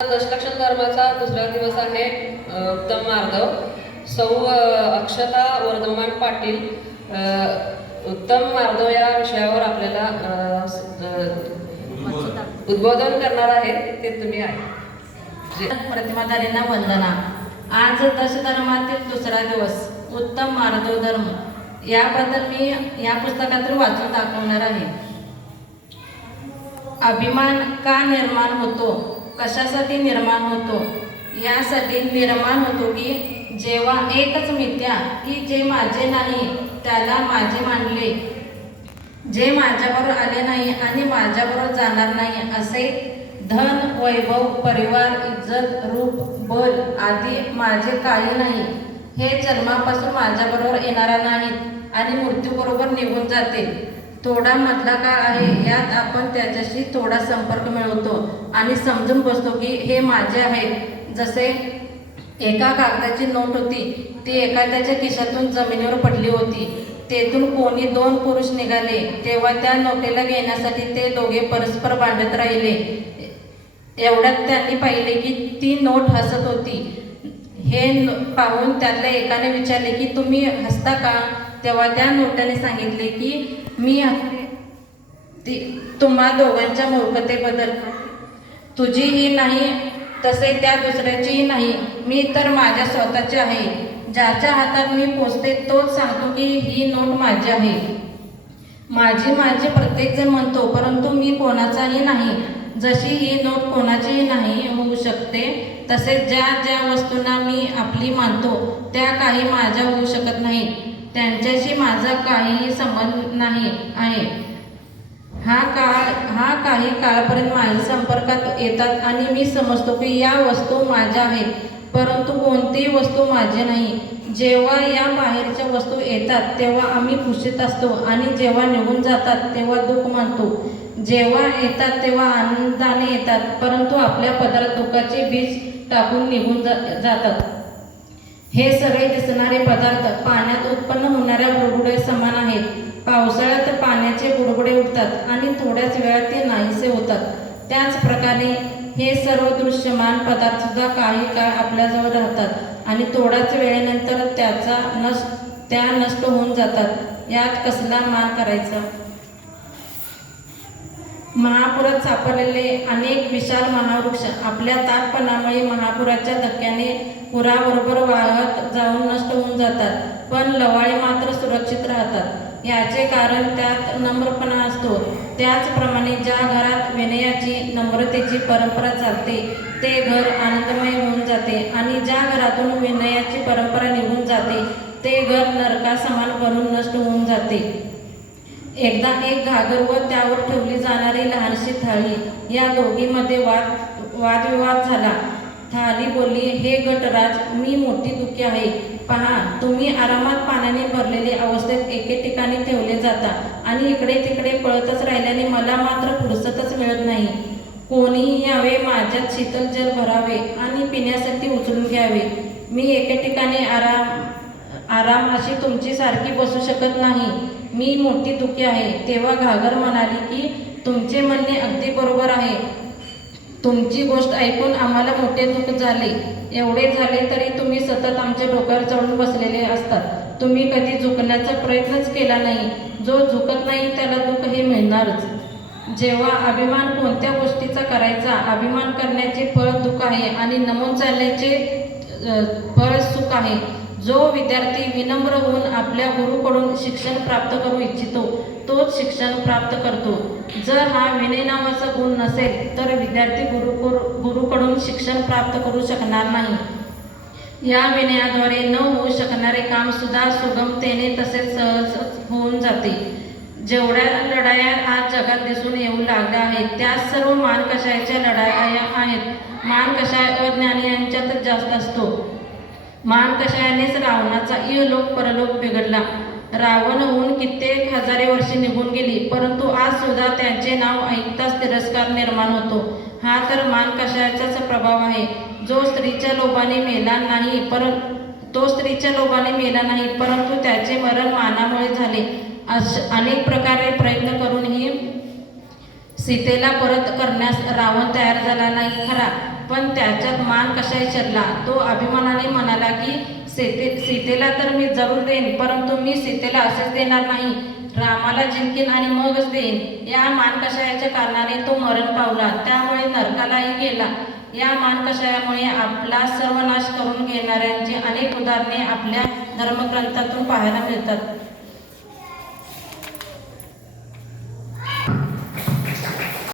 दशलक्ष धर्माचा दुसरा दिवस आहे उत्तम मार्गव सौ अक्षता वर्धमान पाटील उत्तम मार्गव या विषयावर आपल्याला उद्बोधन करणार आहेत ते तुम्ही आहे. प्रतिमाधारींना वंदना. आज दशधर्मातील दुसरा दिवस उत्तम मार्गव धर्म याबद्दल मी या पुस्तकातून वाचून दाखवणार आहे. अभिमान का निर्माण होतो? कशासाठी निर्माण होतो? यासाठी निर्माण होतो की जेव्हा एकच मिथ्या की जे माझे नाही त्याला माझे मानले. जे माझ्याबरोबर आले नाही आणि माझ्याबरोबर जाणार नाही असे धन वैभव परिवार इज्जत रूप बल आदी माझे काही नाही. हे जन्मापासून माझ्याबरोबर येणारा नाहीत आणि मृत्यूबरोबर निघून जाते थोडा मधला काळ आहे यात आपण त्याच्याशी थोडा संपर्क मिळवतो आणि समजून बसतो की हे माझे आहे जसे एका कागदाची नोट होती ती एखाद्याच्या खिशातून जमिनीवर पडली होती. तेथून कोणी दोन पुरुष निघाले तेव्हा त्या नोटेला घेण्यासाठी ते दोघे परस्पर भांडत राहिले. एवढ्यात त्यांनी पाहिले की ती नोट हसत होती. हे न- पाहून त्यातल्या एकाने विचारले की तुम्ही हसता का? तेव्हा त्या नोटाने सांगितले की मी ती तुम्हा दोघांच्या मूर्खतेबद्दल तुझीही नाही तसे त्या दुसऱ्याचीही नाही. मी तर माझ्या स्वतःचे आहे. ज्याच्या हातात मी पोचते तोच सांगतो की ही नोट माझी आहे. माझी माझी प्रत्येकजण म्हणतो परंतु मी कोणाचाही नाही. जशी ही नोट कोणाचीही नाही होऊ शकते तसेच ज्या ज्या वस्तूंना मी आपली मानतो त्या काही माझ्या होऊ शकत नाही त्यांच्याशी माझा काहीही संबंध नाही आहे. हा काळ हा काही काळापर्यंत माझ्या संपर्कात येतात आणि मी समजतो की या वस्तू माझ्या आहेत परंतु कोणतीही वस्तू माझी नाही. जेव्हा या बाहेरच्या वस्तू येतात तेव्हा आम्ही खुशीत असतो आणि जेव्हा निघून जातात तेव्हा दुःख मानतो. जेव्हा येतात तेव्हा आनंदाने येतात परंतु आपल्या पदरात दुःखाचे बीज टाकून निघून जा जातात. हे सगळे दिसणारे पदार्थ पाण्यात उत्पन्न होणाऱ्या बुडबुडे समान आहेत. पावसाळ्यात पाण्याचे बुडबुडे उठतात आणि थोड्याच वेळात ते नाहीसे होतात. त्याच प्रकारे हे सर्व दृश्यमान पदार्थ सुद्धा काही काळ आपल्याजवळ राहतात आणि थोड्याच वेळेनंतर त्याचा नष्ट त्या नष्ट होऊन जातात. यात कसला मान करायचा? महापुरात सापडलेले अनेक विशाल महावृक्ष आपल्या ताटपणामुळे महापुराच्या धक्क्याने पुराबरोबर वाहत जाऊन नष्ट होऊन जातात पण लवाळे मात्र सुरक्षित राहतात. याचे कारण त्यात नम्रपणा असतो. त्याचप्रमाणे ज्या घरात विनयाची नम्रतेची परंपरा चालते ते घर आनंदमय होऊन जाते आणि ज्या घरातून विनयाची परंपरा निघून जाते ते घर नरकासमान बनून नष्ट होऊन जाते. एकदा एक घागर व त्यावर ठेवली जाणारी लहानशी थाळी. या दोघीमध्ये वाद वादविवाद झाला. थाली बोलली हे गटराज मी मोठी दुःखी आहे. पहा तुम्ही आरामात पाण्याने भरलेले अवस्थेत एके ठिकाणी ठेवले जाता आणि इकडे तिकडे पळतच राहिल्याने मला मात्र फुरसतच मिळत नाही. कोणीही यावे माझ्यात शीतल जल भरावे आणि पिण्यासाठी उचलून घ्यावे. मी एके ठिकाणी आराम आराम अशी तुमची सारखी बसू शकत नाही. मी मोठी दुखी आहे. तेव्हा घागर म्हणाली की तुमचे म्हणणे अगदी बरोबर आहे. तुमची गोष्ट ऐकून आम्हाला मोठे दुःख झाले. एवढे झाले तरी तुम्ही सतत आमच्या डोक्यावर चढून बसलेले असतात. तुम्ही कधी झुकण्याचा प्रयत्नच केला नाही. जो झुकत नाही त्याला दुःख हे मिळणारच. जेव्हा अभिमान कोणत्या गोष्टीचा करायचा अभिमान करण्याचे फळ दुःख आहे आणि नमून चालण्याचे फळ सुख आहे. जो विद्यार्थी विनम्र होऊन आपल्या गुरुकडून शिक्षण प्राप्त करू इच्छितो तोच शिक्षण प्राप्त करतो. जर हा विनय नावाचा गुण नसेल तर विद्यार्थी गुरु गुरुकडून शिक्षण प्राप्त करू शकणार नाही. या विनयाद्वारे न होऊ शकणारे काम सुद्धा सुगमतेने तसेच सहज होऊन जाते. जेवढ्या लढाया आज जगात दिसून येऊ लागल्या आहेत त्या सर्व मानकशाच्या लढाया आहेत. मानकशा अज्ञानी यांच्यातच जास्त असतो? मानकशायानेच रावणाचा इहलोक परलोक बिघडला. रावण होऊन कित्येक हजारे वर्षे निघून गेली परंतु आज सुद्धा त्यांचे नाव ऐकताच तिरस्कार निर्माण होतो. हा तर मानकशायाचाच प्रभाव आहे. जो स्त्रीच्या लोभाने मेला नाही पर तो स्त्रीच्या लोभाने मेला नाही परंतु त्याचे मरण मानामुळे झाले. अश अनेक प्रकारे प्रयत्न करूनही सीतेला परत करण्यास रावण तयार झाला नाही खरा. पण त्याच्यात मान कशाही शिरला तो अभिमानाने म्हणाला की सीते सीतेला तर मी जरूर देईन परंतु मी सीतेला असेच देणार नाही. रामाला जिंकेन आणि मगच देईन. या मानकषायाच्या कारणाने तो मरण पावला. त्यामुळे नरकालाही गेला. या मानकषायामुळे आपला सर्वनाश करून घेणाऱ्यांची अनेक उदाहरणे आपल्या धर्मग्रंथातून पाहायला मिळतात.